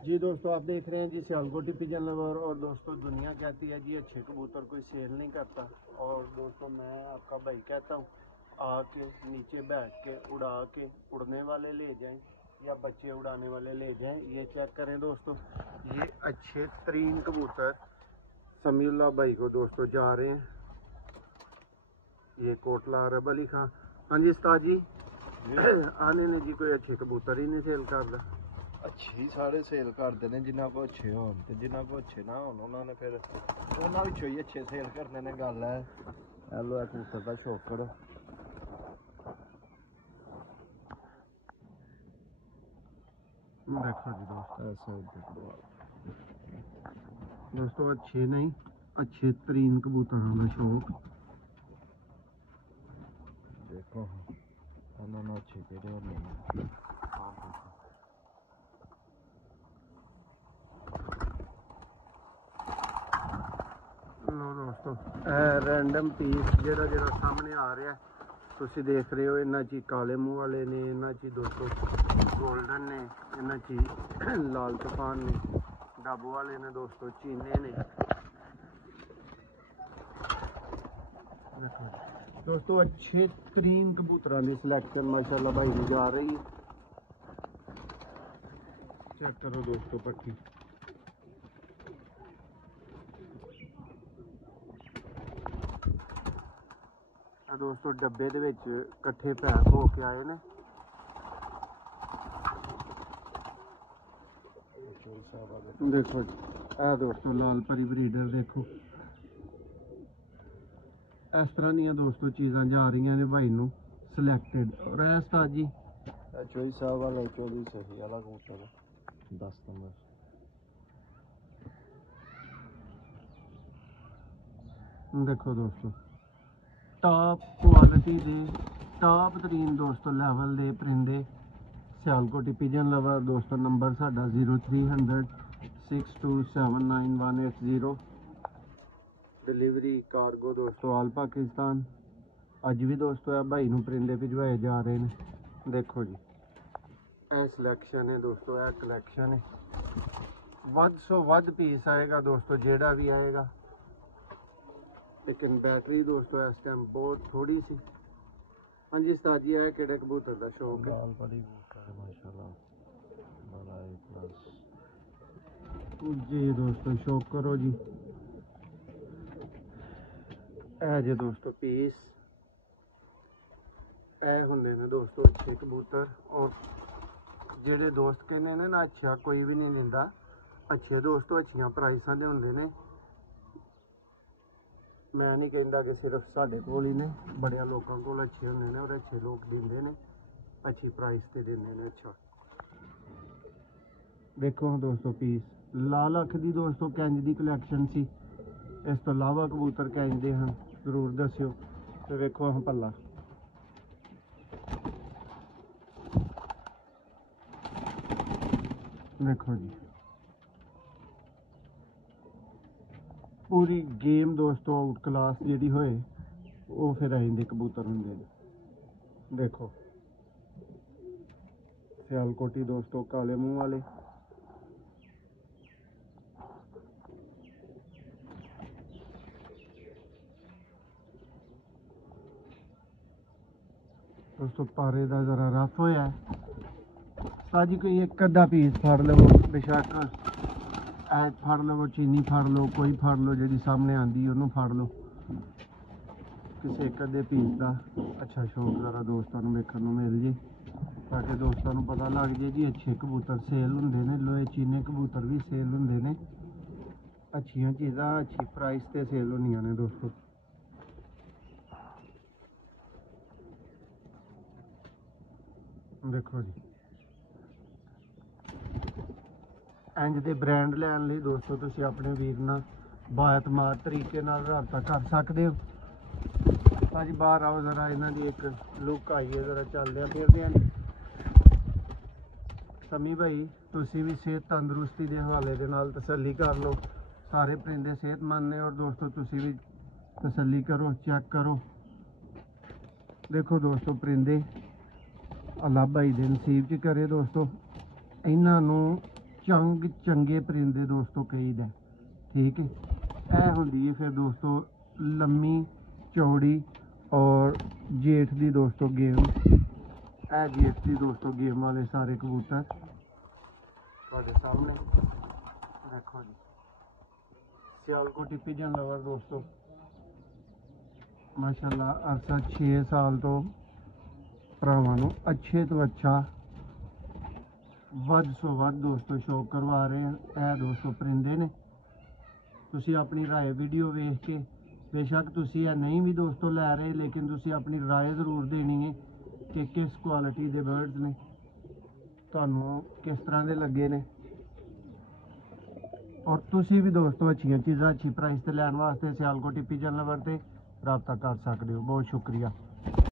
जी दोस्तों, आप देख रहे हैं जी सियालकोटी पिजन लवर। और दोस्तों, दुनिया कहती है जी अच्छे कबूतर कोई सेल नहीं करता। और दोस्तों, मैं आपका भाई कहता हूँ, आके नीचे बैठ के उड़ा के उड़ने वाले ले जाएं या बच्चे उड़ाने वाले ले जाएं। ये चेक करें दोस्तों, ये अच्छे तरीन कबूतर समीउल्लाह भाई को दोस्तों जा रहे हैं। ये कोटला अरब अली खान। हाँ जी उस्ताद जी, आने ने जी कोई अच्छे कबूतर ही नहीं सेल करता। अच्छी सारे सेल करते हैं जिन्हों को अच्छे हो, जिन्हों को अच्छे ना हो उन्होंने फिर उन्होंने ही अच्छे सेल करने ने गल है। हेलो है कबूतर का शौकर। देखो जी दोस्तों अच्छे नहीं, अच्छे तरीन कबूतरों का शौक देखो उन्होंने अच्छे तेरे नहीं। लो दोस्तों, रैंडम पीस ਜਿਹੜਾ सामने आ रहा है तुसी देख रहे हो। इन्हां ची काले मूँह वाले ने, इन्हां ची दोस्तों गोल्डन ने, इन्हां ची लाल तूफान ने, डब वाले ने दोस्तों, चीने ने। दोस्तों अच्छे तरीन कबूतरां की सिलेक्शन माशाल्लाह भाई ने जा रही है। चेक करो दोस्तों पट्टी। दोस्तों डब्बे दे विच इकट्ठे पैक हो के आए ने। देखो जी, दोस्तों लाल परी ब्रीडर देखो। इस तरह दी दोस्तों चीज़ां जा रही ने भाई नू सिलेक्टेड। और उस्ताद जी चौधरी साहब वाला चौधरी सही वाला कबूतर 10 नंबर। देखो दोस्तों, टॉप क्वालिटी दे टॉप तरीन दोस्तों लैवल दे परिंदे सियालकोटी पिजन लवर। दोस्तों नंबर साडा 0300 6279 डिलीवरी कार्गो दोस्तों आल पाकिस्तान। अज भी दोस्तों है भाई नू परिंदे भिजवाए जा रहे हैं। देखो जी, यह सिलेक्शन है दोस्तों, यह कलैक्शन है। वध सौ वध पीस आएगा दोस्तों, जेड़ा भी आएगा। लेकिन बैटरी दोस्तों इस टाइम बहुत थोड़ी सी। हाँ जी उस्ताद जी, है किहड़े कबूतर का शौक है? लाल परी कबूतर माशाल्लाह बड़ा ए प्लस जी दोस्तों, शौक करो जी। है जी दोस्तों पीस, ए होंदे ने दोस्तों अच्छे कबूतर। और जेडे दोस्त कहने ने ना अच्छा कोई भी नहीं दिंदा। अच्छे दोस्तों अच्छियां प्राइसां दे होंदे ने। मैं नहीं कहता कि सिर्फ साढ़े कोल ही ने, बड़े लोगों को अच्छे होंगे ने और अच्छे लोग देंगे ने, अच्छी प्राइस ते देंगे ने। अच्छा देखो दोस्तों पीस लाल अख दी दोस्तों कैंज दी कलैक्शन सी। इस तो इलावा कबूतर कैंज दे हैं जरूर दस्यो। तो देखो हम पल्ला देखो जी, पूरी गेम दोस्तों आउट क्लास जी होए वो फिर आइंदे कबूतर होंगे। देखो सियालकोटी दोस्तों काले मुंह वाले। दोस्तों पारे का जरा रफ होया साजी, कोई एक अद्धा पीस फड़ लवो, बेशक ऐज फड़ लवो, चीनी फड़ लो, कोई फड़ लो जी सामने आती उन्होंने फड़ लो। किसी एक अद्धे पीस का अच्छा शौक जरा दोस्तों वेखण नूं मिल जे, ताकि दोस्तों को पता लग जाए जी अच्छे कबूतर सेल होंगे ने। लोहे चीने कबूतर भी सेल होंगे ने। अच्छियां चीज़ां अच्छी प्राइस ते सेल होंदियां ने दोस्तों। देखो जी, इंज दे ब्रांड लैन लई दोस्तों तुसीं अपने वीर नाल बाएतमाद तरीके नाल राबता कर सकते हो। भाजी बाहर आओ जरा, इन्हां दी एक लुक आइए जरा, चलदे फिरदे हैं। समी भाई तुसीं भी सेहत तंदुरुस्ती के हवाले दे नाल तसल्ली कर लो। सारे परिंदे सेहतमंद ने और दोस्तों तुसीं भी तसल्ली करो, चेक करो। देखो दोस्तों परिंदे अल्लाह भाई दे नसीब च करे दोस्तों। इन्हां नूं ਚੰਗੇ ਪਰਿੰਦੇ ਦੋਸਤੋ ਕਹੀਦਾ, ਠੀਕ ਹੈ। ਇਹ ਹੁੰਦੀ ਹੈ ਫਿਰ ਦੋਸਤੋ ਲੰਮੀ ਚੌੜੀ ਔਰ ਜੇਠ ਦੀ ਦੋਸਤੋ ਗੇਮ। ਇਹ ਜੇਠ ਦੀ ਦੋਸਤੋ ਗੇਮ ਵਾਲੇ ਸਾਰੇ ਕਬੂਤਰ ਤੁਹਾਡੇ ਸਾਹਮਣੇ ਦੇਖੋ ਜੀ। ਸਿਆਲਕੋਟੀ ਪਿਜਨ ਲਵਰ ਦੋਸਤੋ ਮਾਸ਼ਾਅੱਲਾ ਅਰਸਾ 6 ਸਾਲ ਤੋਂ ਭਰਾਵਾਂ ਨੂੰ ਅੱਛੇ ਤੋਂ ਅੱਛਾ ਵੱਧ ਤੋਂ ਵੱਧ ਦੋਸਤੋ ਸ਼ੌਕ ਕਰਵਾ ਰਹੇ ਹਨ। ਇਹ ਦੋਸਤੋ ਪਰਿੰਦੇ ਨੇ, ਤੁਸੀਂ ਆਪਣੀ ਰਾਏ ਵੀਡੀਓ ਵੇਖ ਕੇ ਬੇਸ਼ੱਕ ਤੁਸੀਂ ਇਹ ਨਹੀਂ ਵੀ ਦੋਸਤੋ ਲੈ ਰਹੇ, ਲੇਕਿਨ ਤੁਸੀਂ ਆਪਣੀ ਰਾਏ ਜ਼ਰੂਰ ਦੇਣੀ ਹੈ ਕਿ ਕਿਸ ਕੁਆਲਿਟੀ ਦੇ ਬਰਡਸ ਨੇ, ਤੁਹਾਨੂੰ ਕਿਸ ਤਰ੍ਹਾਂ ਦੇ ਲੱਗੇ ਨੇ। ਔਰ ਤੁਸੀਂ ਵੀ ਦੋਸਤੋ ਅੱਛੀਆਂ ਚੀਜ਼ਾਂ ਅੱਛੀ ਪ੍ਰਾਈਸ ਤੇ ਲੈਣ ਵਾਸਤੇ ਸਿਆਲਕੋਟੀ ਪਿਜਨ ਲਵਰ ਤੇ ਰਾਬਤਾ ਕਰ ਸਕਦੇ ਹੋ। ਬਹੁਤ ਸ਼ੁਕਰੀਆ।